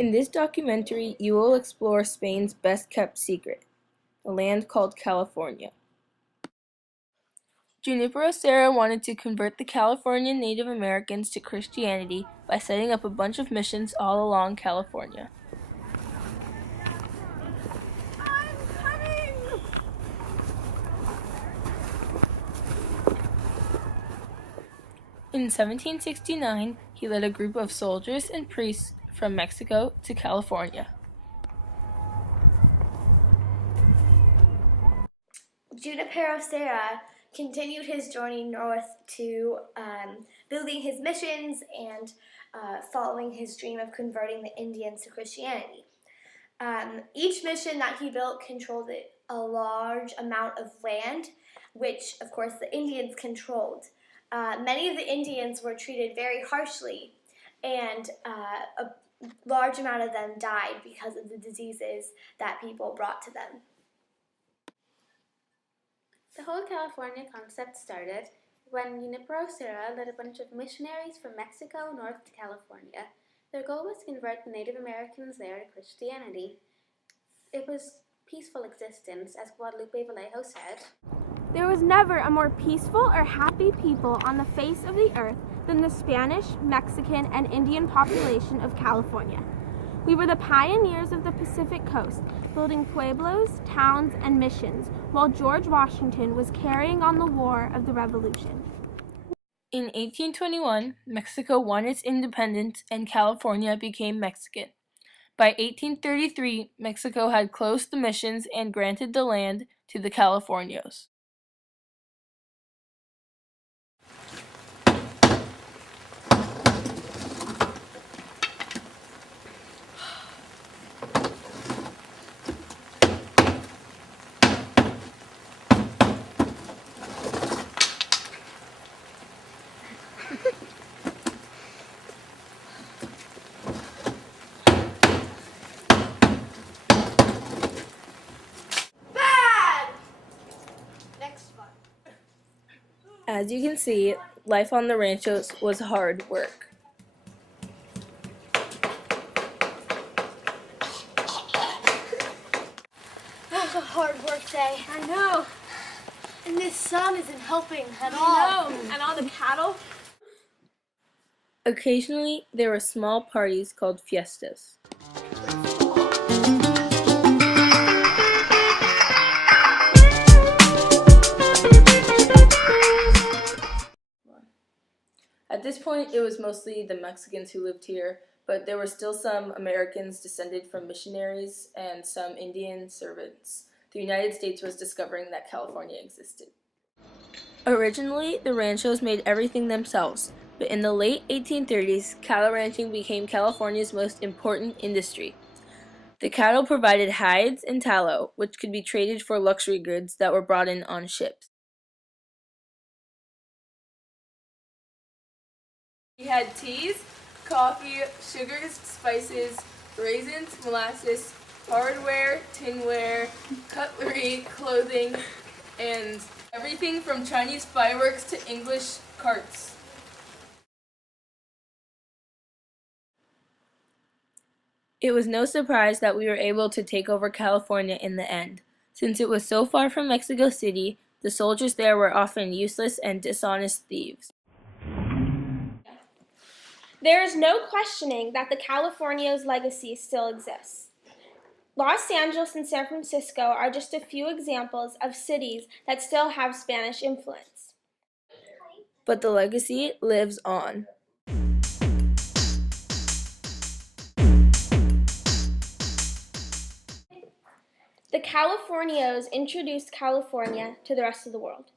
In this documentary, you will explore Spain's best-kept secret, a land called California. Junipero Serra wanted to convert the Californian Native Americans to Christianity by setting up a bunch of missions all along California. In 1769, he led a group of soldiers and priests from Mexico to California. Junipero Serra continued his journey north to building his missions and following his dream of converting the Indians to Christianity. Each mission that he built controlled a large amount of land, which of course the Indians controlled. Many of the Indians were treated very harshly, and a large amount of them died because of the diseases that people brought to them. The whole California concept started when Junipero Serra led a bunch of missionaries from Mexico north to California. Their goal was to convert the Native Americans there to Christianity. It was peaceful existence, as Guadalupe Vallejo said. There was never a more peaceful or happy people on the face of the earth than the Spanish, Mexican, and Indian population of California. We were the pioneers of the Pacific coast, building pueblos, towns, and missions, while George Washington was carrying on the War of the Revolution. In 1821, Mexico won its independence and California became Mexican. By 1833, Mexico had closed the missions and granted the land to the Californios. As you can see, life on the ranchos was hard work. That was a hard work day. I know. And this sun isn't helping at all. I know. And all the cattle. Occasionally, there were small parties called fiestas. At this point, it was mostly the Mexicans who lived here, but there were still some Americans descended from missionaries and some Indian servants. The United States was discovering that California existed. Originally, the ranchos made everything themselves, but in the late 1830s, cattle ranching became California's most important industry. The cattle provided hides and tallow, which could be traded for luxury goods that were brought in on ships. We had teas, coffee, sugars, spices, raisins, molasses, hardware, tinware, cutlery, clothing, and everything from Chinese fireworks to English carts. It was no surprise that we were able to take over California in the end. Since it was so far from Mexico City, the soldiers there were often useless and dishonest thieves. There is no questioning that the Californios' legacy still exists. Los Angeles and San Francisco are just a few examples of cities that still have Spanish influence. But the legacy lives on. The Californios introduced California to the rest of the world.